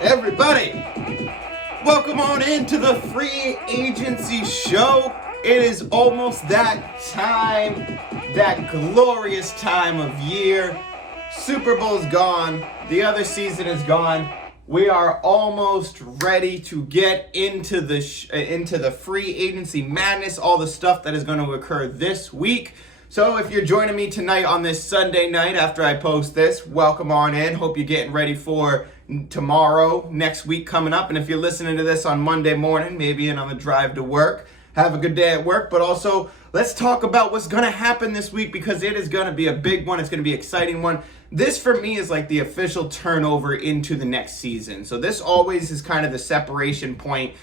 Everybody, welcome on into the free agency show. It is almost that time, that glorious time of year. Super Bowl's gone, the other season is gone. We are almost ready to get into the free agency madness, all the stuff that is going to occur this week. So if you're joining me tonight on this Sunday night after I post this, welcome on in. Hope you're getting ready for tomorrow, next week coming up. And if you're listening to this on Monday morning, maybe on the drive to work, have a good day at work. But also, let's talk about what's going to happen this week, because it is going to be a big one. It's going to be an exciting one. This, for me, is like the official turnover into the next season. So this always is kind of the separation point,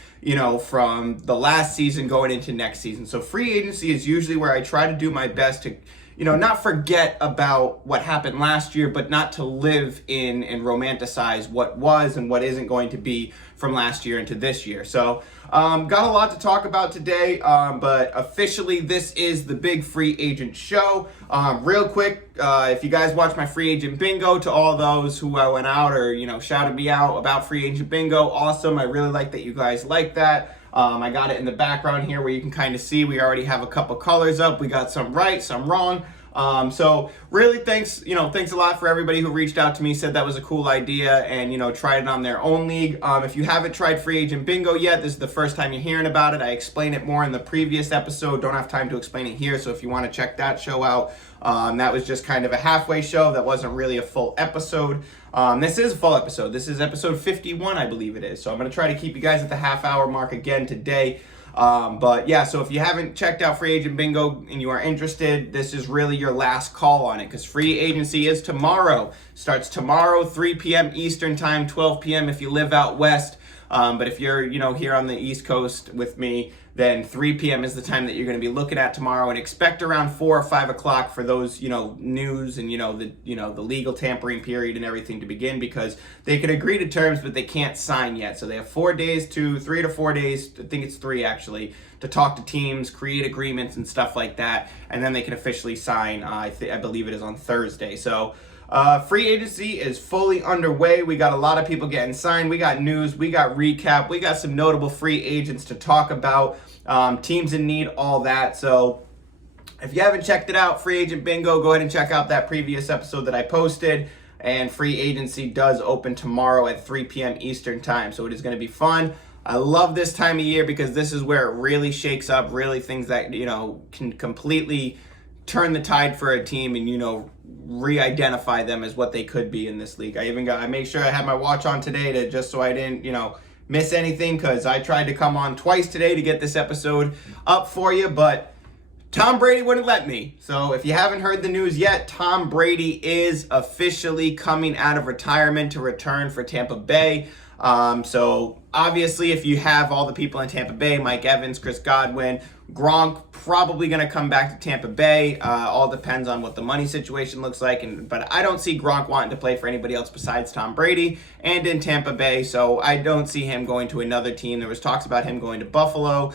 from the last season going into next season. So free agency is usually where I try to do my best to, not forget about what happened last year, but not to live in and romanticize what was and what isn't going to be from last year into this year. So got a lot to talk about today, but officially this is the big free agent show. Real quick, if you guys watch my free agent bingo, to all those who I went out or, shouted me out about free agent bingo, awesome. I really like that you guys like that. I got it in the background here where you can kind of see we already have a couple colors up. We got some right, some wrong. So really thanks a lot for everybody who reached out to me, said that was a cool idea and, tried it on their own league. If you haven't tried free agent bingo yet, this is the first time you're hearing about it. I explained it more in the previous episode. Don't have time to explain it here. So if you want to check that show out, that was just kind of a halfway show. That wasn't really a full episode. This is a full episode. This is episode 51, I believe it is. So I'm going to try to keep you guys at the half-hour mark again today. But yeah, so if you haven't checked out Free Agent Bingo and you are interested, this is really your last call on it, because free agency is tomorrow. Starts tomorrow, 3 p.m. Eastern time, 12 p.m. if you live out west. But if you're, here on the East Coast with me, then 3 p.m. is the time that you're going to be looking at tomorrow, and expect around 4 or 5 o'clock for those, news and, the legal tampering period and everything to begin, because they can agree to terms, but they can't sign yet. So they have 3 to 4 days, I think it's 3 actually, to talk to teams, create agreements and stuff like that. And then they can officially sign, I believe it is on Thursday. So free agency is fully underway. We got a lot of people getting signed. We got news. We got recap. We got some notable free agents to talk about. Teams in need, all that. So if you haven't checked it out, Free Agent Bingo, go ahead and check out that previous episode that I posted. And free agency does open tomorrow at 3 p.m. Eastern time. So it is going to be fun. I love this time of year because this is where it really shakes up, really things that, can completely turn the tide for a team and, re-identify them as what they could be in this league. I made sure I had my watch on today just so I didn't, miss anything, because I tried to come on twice today to get this episode up for you, but Tom Brady wouldn't let me. So if you haven't heard the news yet, Tom Brady is officially coming out of retirement to return for Tampa Bay. So obviously, if you have all the people in Tampa Bay, Mike Evans, Chris Godwin, Gronk, probably going to come back to Tampa Bay. All depends on what the money situation looks like. But I don't see Gronk wanting to play for anybody else besides Tom Brady and in Tampa Bay. So I don't see him going to another team. There was talks about him going to Buffalo,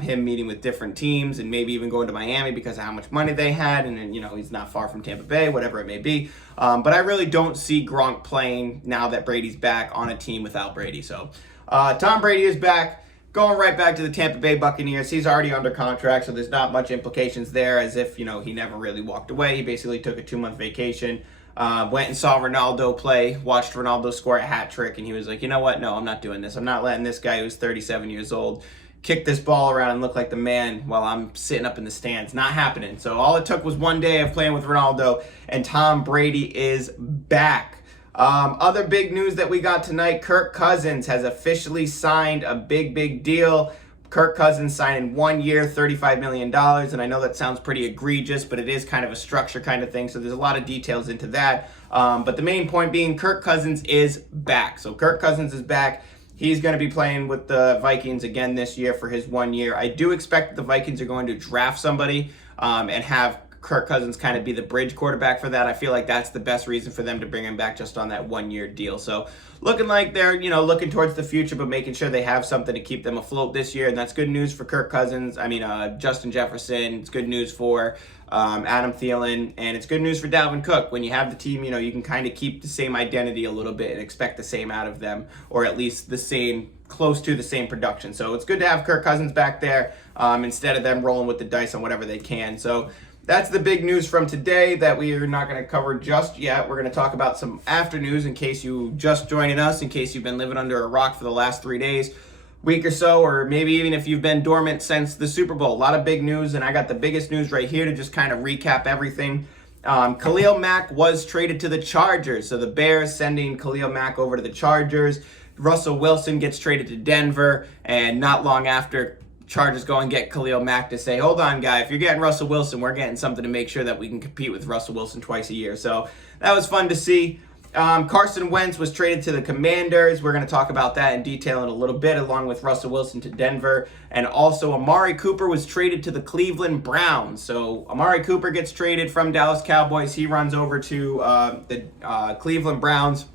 him meeting with different teams, and maybe even going to Miami because of how much money they had. And then, he's not far from Tampa Bay, whatever it may be. But I really don't see Gronk playing now that Brady's back on a team without Brady. So Tom Brady is back. Going right back to the Tampa Bay Buccaneers. He's already under contract, so there's not much implications there, as if, he never really walked away. He basically took a 2-month vacation, went and saw Ronaldo play, watched Ronaldo score a hat trick, and he was like, you know what? No, I'm not doing this. I'm not letting this guy who's 37 years old kick this ball around and look like the man while I'm sitting up in the stands. Not happening. So all it took was one day of playing with Ronaldo, and Tom Brady is back. Other big news that we got tonight, Kirk Cousins has officially signed a big deal. Kirk Cousins signing 1 year, $35 million. And I know that sounds pretty egregious, but it is kind of a structure kind of thing. So there's a lot of details into that. But the main point being Kirk Cousins is back. So Kirk Cousins is back. He's going to be playing with the Vikings again this year for his 1 year. I do expect the Vikings are going to draft somebody and have Kirk Cousins kind of be the bridge quarterback for that. I feel like that's the best reason for them to bring him back just on that 1-year deal. So looking like they're, looking towards the future, but making sure they have something to keep them afloat this year. And that's good news for Kirk Cousins. Justin Jefferson. It's good news for Adam Thielen, and it's good news for Dalvin Cook. When you have the team, you can kind of keep the same identity a little bit and expect the same out of them, or at least the same, close to the same production. So it's good to have Kirk Cousins back there instead of them rolling with the dice on whatever they can. So that's the big news from today that we are not going to cover just yet. We're going to talk about some after news in case you just joining us, in case you've been living under a rock for the last 3 days, week or so, or maybe even if you've been dormant since the Super Bowl. A lot of big news, and I got the biggest news right here to just kind of recap everything. Khalil Mack was traded to the Chargers, so the Bears sending Khalil Mack over to the Chargers. Russell Wilson gets traded to Denver, and not long after, Chargers go and get Khalil Mack to say, hold on, guy, if you're getting Russell Wilson, we're getting something to make sure that we can compete with Russell Wilson twice a year. So that was fun to see. Carson Wentz was traded to the Commanders. We're going to talk about that in detail in a little bit, along with Russell Wilson to Denver. And also Amari Cooper was traded to the Cleveland Browns. So Amari Cooper gets traded from Dallas Cowboys. He runs over to the Cleveland Browns.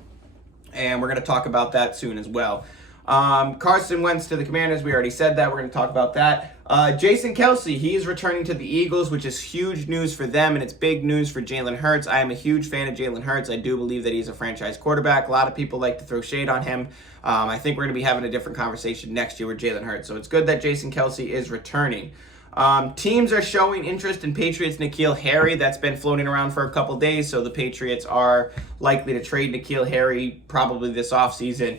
And we're going to talk about that soon as well. Carson Wentz to the Commanders. We already said that. We're going to talk about that. Jason Kelce, he's returning to the Eagles, which is huge news for them, and it's big news for Jalen Hurts. I am a huge fan of Jalen Hurts. I do believe that he's a franchise quarterback. A lot of people like to throw shade on him. I think we're going to be having a different conversation next year with Jalen Hurts. So it's good that Jason Kelce is returning. Teams are showing interest in Patriots' N'Keal Harry. That's been floating around for a couple days, so the Patriots are likely to trade N'Keal Harry probably this offseason.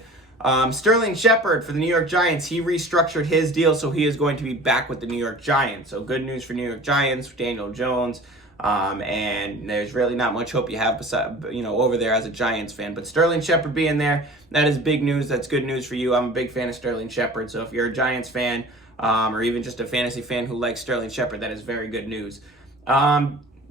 Sterling Shepard for the New York Giants, he restructured his deal, so he is going to be back with the New York Giants. So good news for New York Giants, Daniel Jones, and there's really not much hope you have over there as a Giants fan. But Sterling Shepard being there, that is big news. That's good news for you. I'm a big fan of Sterling Shepard, so if you're a Giants fan or even just a fantasy fan who likes Sterling Shepard, that is very good news.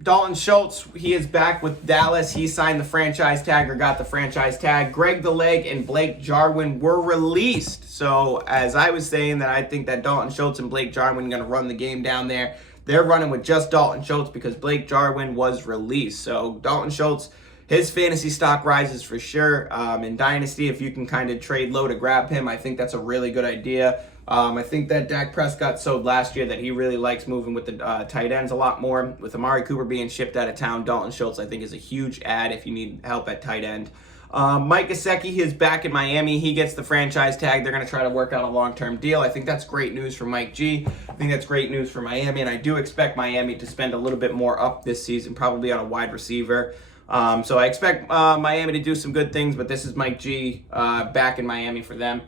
Dalton Schultz, he is back with Dallas. He signed the franchise tag, or got the franchise tag. Greg the Leg and Blake Jarwin were released. So as I was saying that I think that Dalton Schultz and Blake Jarwin are going to run the game down there, they're running with just Dalton Schultz because Blake Jarwin was released. So Dalton Schultz, his fantasy stock rises for sure. In Dynasty, if you can kind of trade low to grab him, I think that's a really good idea. I think that Dak Prescott showed last year that he really likes moving with the tight ends a lot more. With Amari Cooper being shipped out of town, Dalton Schultz, I think, is a huge add if you need help at tight end. Mike Gesicki is back in Miami. He gets the franchise tag. They're going to try to work out a long-term deal. I think that's great news for Mike G. I think that's great news for Miami, and I do expect Miami to spend a little bit more up this season, probably on a wide receiver. So I expect Miami to do some good things, but this is Mike G back in Miami for them.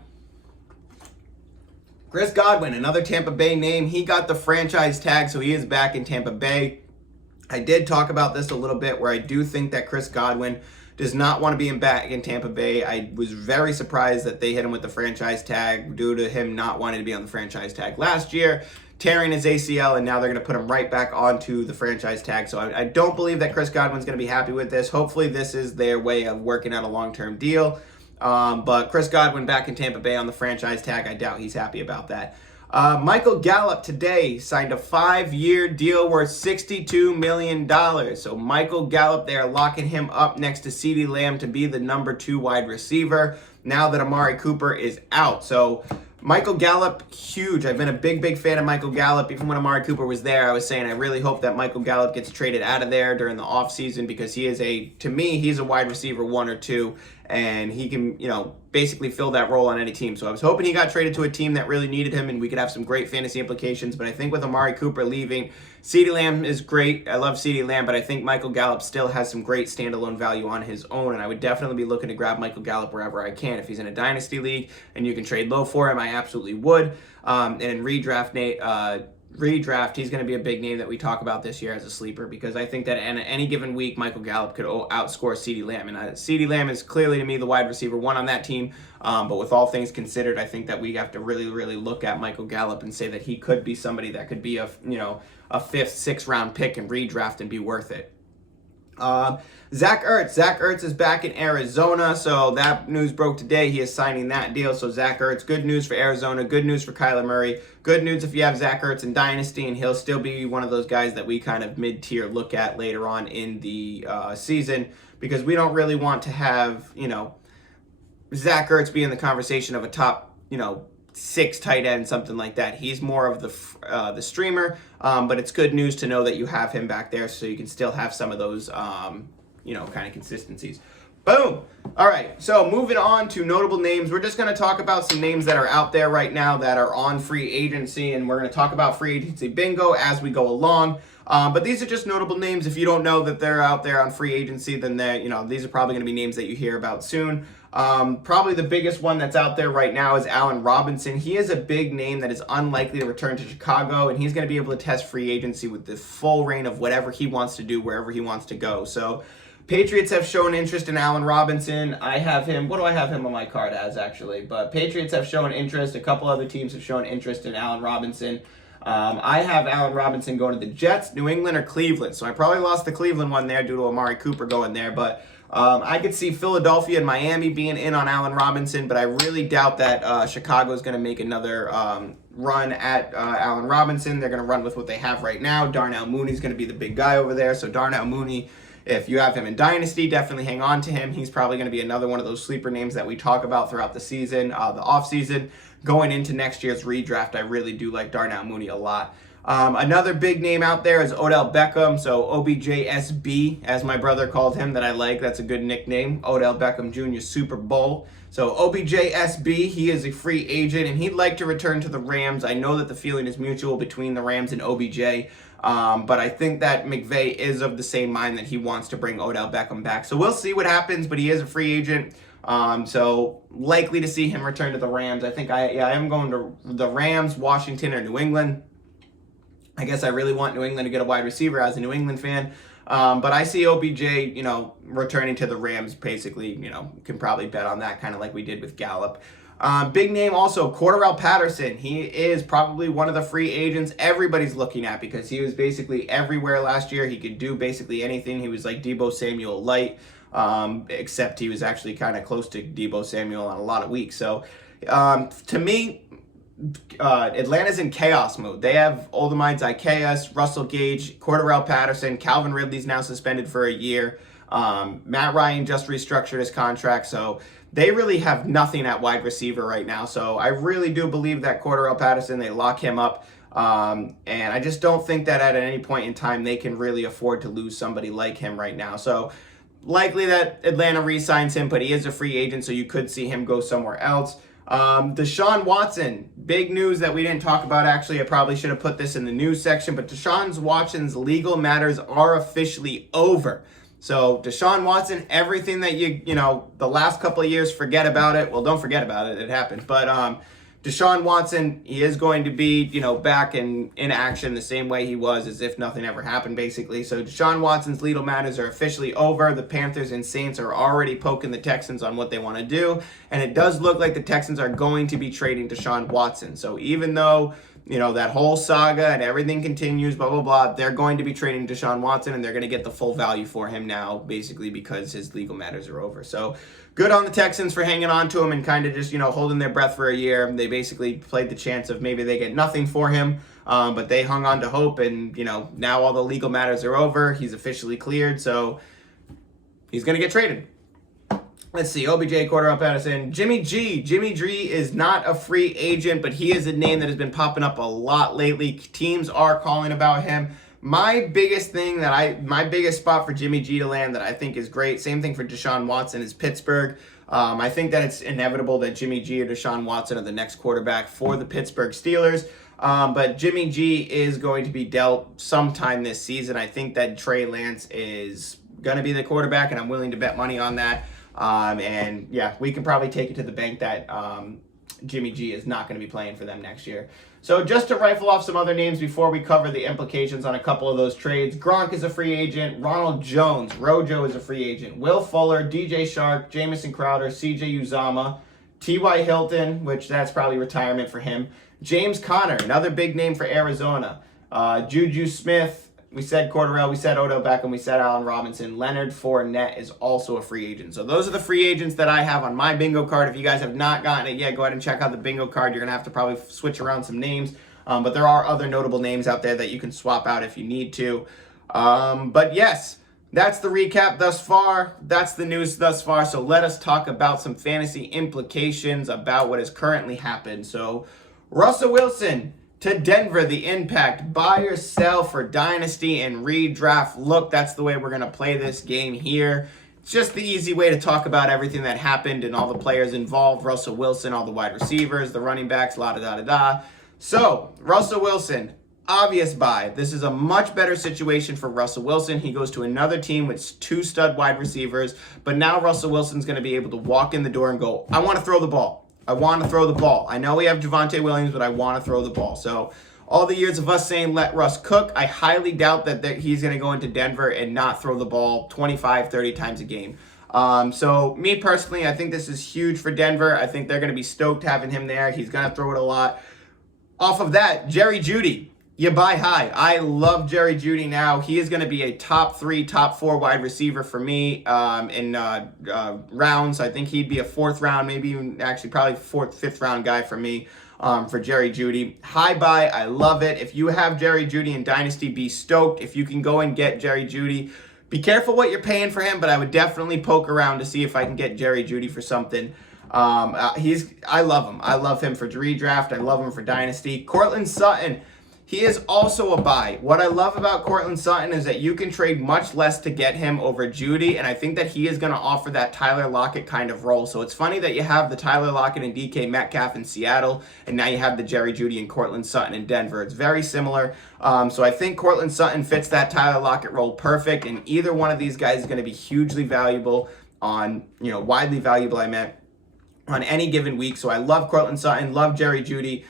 Chris Godwin, another Tampa Bay name. He got the franchise tag, so he is back in Tampa Bay. I did talk about this a little bit, where I do think that Chris Godwin does not want to be back in Tampa Bay. I was very surprised that they hit him with the franchise tag due to him not wanting to be on the franchise tag last year, tearing his ACL, and now they're going to put him right back onto the franchise tag. So I don't believe that Chris Godwin's going to be happy with this. Hopefully this is their way of working out a long-term deal. But Chris Godwin back in Tampa Bay on the franchise tag, I doubt he's happy about that. Michael Gallup today signed a 5-year deal worth $62 million. So Michael Gallup, they are locking him up next to CeeDee Lamb to be the number 2 wide receiver now that Amari Cooper is out. So Michael Gallup, huge. I've been a big fan of Michael Gallup. Even when Amari Cooper was there, I was saying I really hope that Michael Gallup gets traded out of there during the offseason, because he is to me, he's a wide receiver 1 or 2, and he can, basically fill that role on any team. So I was hoping he got traded to a team that really needed him, and we could have some great fantasy implications. But I think with Amari Cooper leaving, CeeDee Lamb is great. I love CeeDee Lamb, but I think Michael Gallup still has some great standalone value on his own, and I would definitely be looking to grab Michael Gallup wherever I can. If he's in a dynasty league and you can trade low for him, I absolutely would. And in redraft, he's going to be a big name that we talk about this year as a sleeper, because I think that in any given week, Michael Gallup could outscore CeeDee Lamb. And CeeDee Lamb is clearly, to me, the wide receiver 1 on that team. But with all things considered, I think that we have to really look at Michael Gallup and say that he could be somebody that could be a 5th, 6th round pick in redraft and be worth it. Zach Ertz. Zach Ertz is back in Arizona, so that news broke today. He is signing that deal. So Zach Ertz, good news for Arizona, good news for Kyler Murray, good news if you have Zach Ertz in Dynasty, and he'll still be one of those guys that we kind of mid-tier look at later on in the season, because we don't really want to have, Zach Ertz be in the conversation of a top, 6 tight end, something like that. He's more of the streamer, but it's good news to know that you have him back there, so you can still have some of those, kind of consistencies. Boom. All right, so moving on to notable names. We're just going to talk about some names that are out there right now that are on free agency, and we're going to talk about free agency bingo as we go along. But these are just notable names. If you don't know that they're out there on free agency, then these are probably going to be names that you hear about soon. Probably the biggest one that's out there right now is Allen Robinson. He is a big name that is unlikely to return to Chicago, and he's going to be able to test free agency with the full reign of whatever he wants to do, wherever he wants to go. So Patriots have shown interest in Allen Robinson. I have him. What do I have him on my card as, actually? But Patriots have shown interest. A couple other teams have shown interest in Allen Robinson. I have Allen Robinson going to the Jets, New England, or Cleveland. So I probably lost the Cleveland one there due to Amari Cooper going there. But I could see Philadelphia and Miami being in on Allen Robinson. But I really doubt that Chicago is going to make another run at Allen Robinson. They're going to run with what they have right now. Darnell Mooney's going to be the big guy over there. So Darnell Mooney, if you have him in Dynasty, definitely hang on to him. He's probably going to be another one of those sleeper names that we talk about throughout the season, the offseason. Going into next year's redraft, I really do like Darnell Mooney a lot. Another big name out there is Odell Beckham, so OBJSB, as my brother called him, that I like. That's a good nickname, Odell Beckham Jr. Super Bowl. So OBJSB, he is a free agent, and he'd like to return to the Rams. I know that the feeling is mutual between the Rams and OBJ, but I think that McVay is of the same mind that he wants to bring Odell Beckham back. So we'll see what happens, but he is a free agent. So likely to see him return to the Rams. I think I am going to the Rams, Washington, or New England. I guess I really want New England to get a wide receiver as a New England fan. But I see OBJ, returning to the Rams, basically, can probably bet on that, kind of like we did with Gallup. Big name also, Cordarrelle Patterson. He is probably one of the free agents everybody's looking at because he was basically everywhere last year. He could do basically anything. He was like Deebo Samuel light, except he was actually kind of close to Deebo Samuel on a lot of weeks. So to me, Atlanta's in chaos mode. They have Oldemide Zaccheaus, Russell Gage, Cordarrelle Patterson, Calvin Ridley's now suspended for a year. Matt Ryan just restructured his contract, so they really have nothing at wide receiver right now. So I really do believe that Cordarrelle Patterson, they lock him up. And I just don't think that at any point in time they can really afford to lose somebody like him right now. So likely that Atlanta re-signs him, but he is a free agent, so you could see him go somewhere else. Deshaun Watson, big news that we didn't talk about. Actually, I probably should have put this in the news section, but Deshaun Watson's legal matters are officially over. So Deshaun Watson, everything that the last couple of years, forget about it. Well, don't forget about it. It happened. But Deshaun Watson, he is going to be, back in action the same way he was as if nothing ever happened, basically. So Deshaun Watson's legal matters are officially over. The Panthers and Saints are already poking the Texans on what they want to do. And it does look like the Texans are going to be trading Deshaun Watson. So even though, that whole saga and everything continues, blah, blah, blah, they're going to be trading Deshaun Watson, and they're going to get the full value for him now, basically because his legal matters are over. So good on the Texans for hanging on to him and kind of just, holding their breath for a year. They basically played the chance of maybe they get nothing for him, but they hung on to hope, and, now all the legal matters are over. He's officially cleared, so he's going to get traded. Let's see, OBJ, Cordarrelle Patterson, Jimmy G. Jimmy G is not a free agent, but he is a name that has been popping up a lot lately. Teams are calling about him. My biggest spot for Jimmy G to land that I think is great, same thing for Deshaun Watson, is Pittsburgh. I think that it's inevitable that Jimmy G or Deshaun Watson are the next quarterback for the Pittsburgh Steelers. But Jimmy G is going to be dealt sometime this season. I think that Trey Lance is going to be the quarterback, and I'm willing to bet money on that. And yeah, we can probably take it to the bank that Jimmy G is not going to be playing for them next year. So just to rifle off some other names before we cover the implications on a couple of those trades, Gronk is a free agent. Ronald Jones, Rojo is a free agent. Will Fuller, DJ Shark, Jamison Crowder, CJ Uzama, T.Y. Hilton, which that's probably retirement for him. James Conner, another big name for Arizona. Juju Smith, We said Cordero, we said Odell Beckham, we said Allen Robinson. Leonard Fournette is also a free agent. So those are the free agents that I have on my bingo card. If you guys have not gotten it yet, go ahead and check out the bingo card. You're going to have to probably switch around some names. But there are other notable names out there that you can swap out if you need to. But yes, that's the recap thus far. That's the news thus far. So let us talk about some fantasy implications about what has currently happened. So Russell Wilson to Denver, the impact, buy or sell for dynasty and redraft. Look, that's the way we're going to play this game here. It's just the easy way to talk about everything that happened and all the players involved. Russell Wilson, all the wide receivers, the running backs, la-da-da-da-da. So, Russell Wilson, obvious buy. This is a much better situation for Russell Wilson. He goes to another team with 2 stud wide receivers, but now Russell Wilson's going to be able to walk in the door and go, I want to throw the ball. I want to throw the ball. I know we have Javonte Williams, but I want to throw the ball. So all the years of us saying let Russ cook, I highly doubt that he's going to go into Denver and not throw the ball 25, 30 times a game. So me personally, I think this is huge for Denver. I think they're going to be stoked having him there. He's going to throw it a lot. Off of that, Jerry Jeudy. You buy high. I love Jerry Jeudy now. He is going to be a top 3, top 4 wide receiver for me in rounds. I think he'd be a 4th round, maybe even actually probably 4th, 5th round guy for me for Jerry Jeudy. High buy. I love it. If you have Jerry Jeudy in Dynasty, be stoked. If you can go and get Jerry Jeudy, be careful what you're paying for him, but I would definitely poke around to see if I can get Jerry Jeudy for something. I love him. I love him for redraft. I love him for Dynasty. Courtland Sutton. He is also a buy. What I love about Courtland Sutton is that you can trade much less to get him over Jeudy, and I think that he is going to offer that Tyler Lockett kind of role. So it's funny that you have the Tyler Lockett and DK Metcalf in Seattle, and now you have the Jerry Jeudy and Courtland Sutton in Denver. It's very similar. So I think Courtland Sutton fits that Tyler Lockett role perfect, and either one of these guys is going to be hugely valuable on, widely valuable, on any given week. So I love Courtland Sutton, love Jerry Jeudy.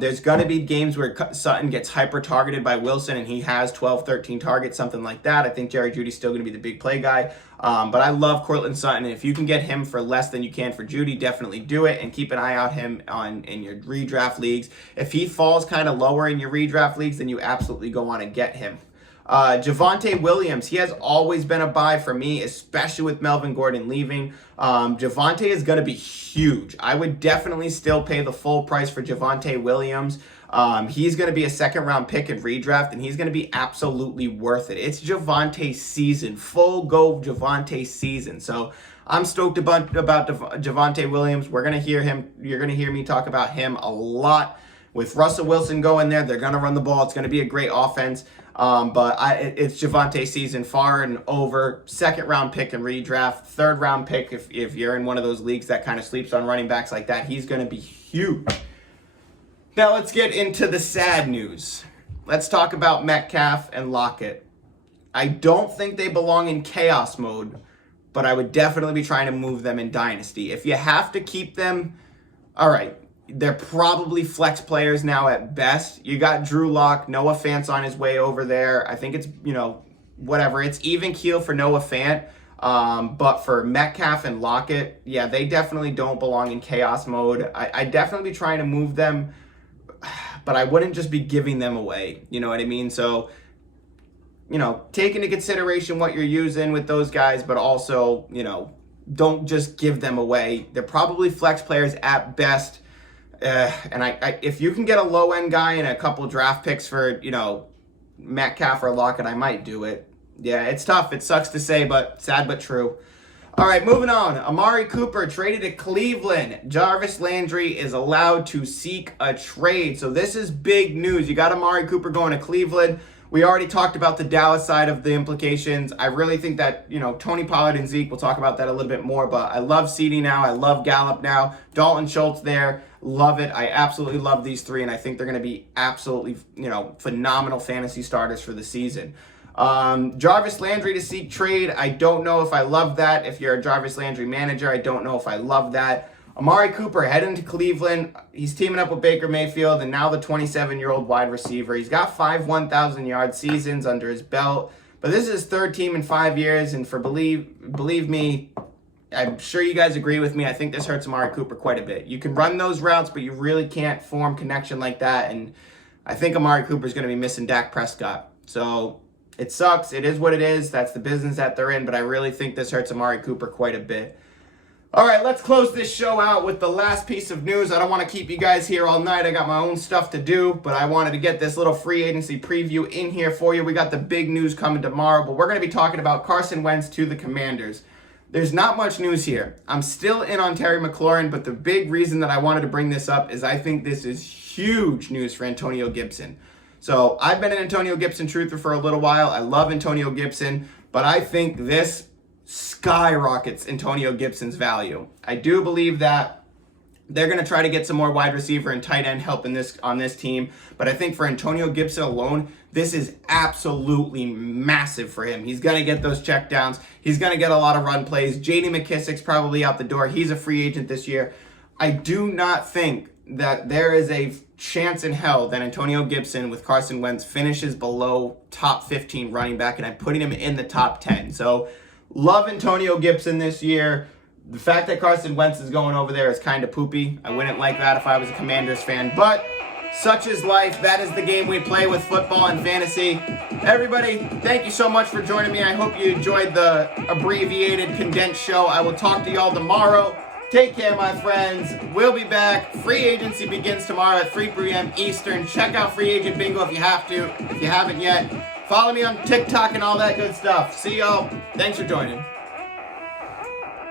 There's going to be games where Sutton gets hyper-targeted by Wilson and he has 12, 13 targets, something like that. I think Jerry Jeudy's still going to be the big play guy. But I love Courtland Sutton, and if you can get him for less than you can for Jeudy, definitely do it, and keep an eye out him in your redraft leagues. If he falls kind of lower in your redraft leagues, then you absolutely go on and get him. Javonte Williams, he has always been a buy for me, especially with Melvin Gordon leaving. Javonte is going to be huge. I would definitely still pay the full price for Javonte Williams. He's going to be a 2nd round pick in redraft, and he's going to be absolutely worth it. It's Javonte season, full go Javonte season. So I'm stoked about Javonte Williams. We're going to hear him. You're going to hear me talk about him a lot. With Russell Wilson going there, they're going to run the ball. It's going to be a great offense. But it's Javonte season far and over. 2nd round pick in redraft. 3rd round pick if you're in one of those leagues that kind of sleeps on running backs like that. He's going to be huge. Now let's get into the sad news. Let's talk about Metcalf and Lockett. I don't think they belong in chaos mode, but I would definitely be trying to move them in Dynasty. If you have to keep them, all right. They're probably flex players now at best. You got Drew Lock, Noah Fant's on his way over there. I think it's, whatever. It's even keel for Noah Fant. But for Metcalf and Lockett, yeah, they definitely don't belong in chaos mode. I'd definitely be trying to move them, but I wouldn't just be giving them away. You know what I mean? So, take into consideration what you're using with those guys, but also, don't just give them away. They're probably flex players at best. And if you can get a low-end guy and a couple draft picks for, Metcalf or Lockett, I might do it. Yeah, it's tough. It sucks to say, but sad but true. All right, moving on. Amari Cooper traded to Cleveland. Jarvis Landry is allowed to seek a trade. So this is big news. You got Amari Cooper going to Cleveland. We already talked about the Dallas side of the implications. I really think that, Tony Pollard and Zeke, we'll talk about that a little bit more, but I love CeeDee now. I love Gallup now. Dalton Schultz there. Love it. I absolutely love these 3, and I think they're going to be absolutely, phenomenal fantasy starters for the season. Jarvis Landry to seek trade. I don't know if I love that. If you're a Jarvis Landry manager, I don't know if I love that. Amari Cooper heading to Cleveland. He's teaming up with Baker Mayfield and now the 27-year-old wide receiver. He's got 5 1,000-yard seasons under his belt. But this is his 3rd team in 5 years. And believe me, I'm sure you guys agree with me. I think this hurts Amari Cooper quite a bit. You can run those routes, but you really can't form connection like that. And I think Amari Cooper is going to be missing Dak Prescott. So It sucks. It is what it is. That's the business that they're in, but I really think this hurts Amari Cooper quite a bit. All right, let's close this show out with the last piece of news. I don't want to keep you guys here all night. I got my own stuff to do, but I wanted to get this little free agency preview in here for you. We got the big news coming tomorrow, but we're going to be talking about Carson Wentz to the Commanders. There's not much news here. I'm still in on Terry McLaurin, but the big reason that I wanted to bring this up is I think this is huge news for Antonio Gibson. So I've been an Antonio Gibson truther for a little while. I love Antonio Gibson, but I think this skyrockets Antonio Gibson's value. I do believe that they're going to try to get some more wide receiver and tight end help on this team, but I think for Antonio Gibson alone, this is absolutely massive for him. He's going to get those checkdowns. He's going to get a lot of run plays. J.D. McKissic's probably out the door. He's a free agent this year. I do not think that there is a chance in hell that Antonio Gibson with Carson Wentz finishes below top 15 running back, and I'm putting him in the top 10. So love Antonio Gibson this year. The fact that Carson Wentz is going over there is kind of poopy. I wouldn't like that if I was a Commanders fan, but such is life. That is the game we play with football and fantasy. Everybody, thank you so much for joining me. I hope you enjoyed the abbreviated, condensed show. I will talk to y'all tomorrow. Take care, my friends. We'll be back. Free agency begins tomorrow at 3 p.m. Eastern. Check out Free Agent Bingo if you have to, if you haven't yet. Follow me on TikTok and all that good stuff. See y'all. Thanks for joining.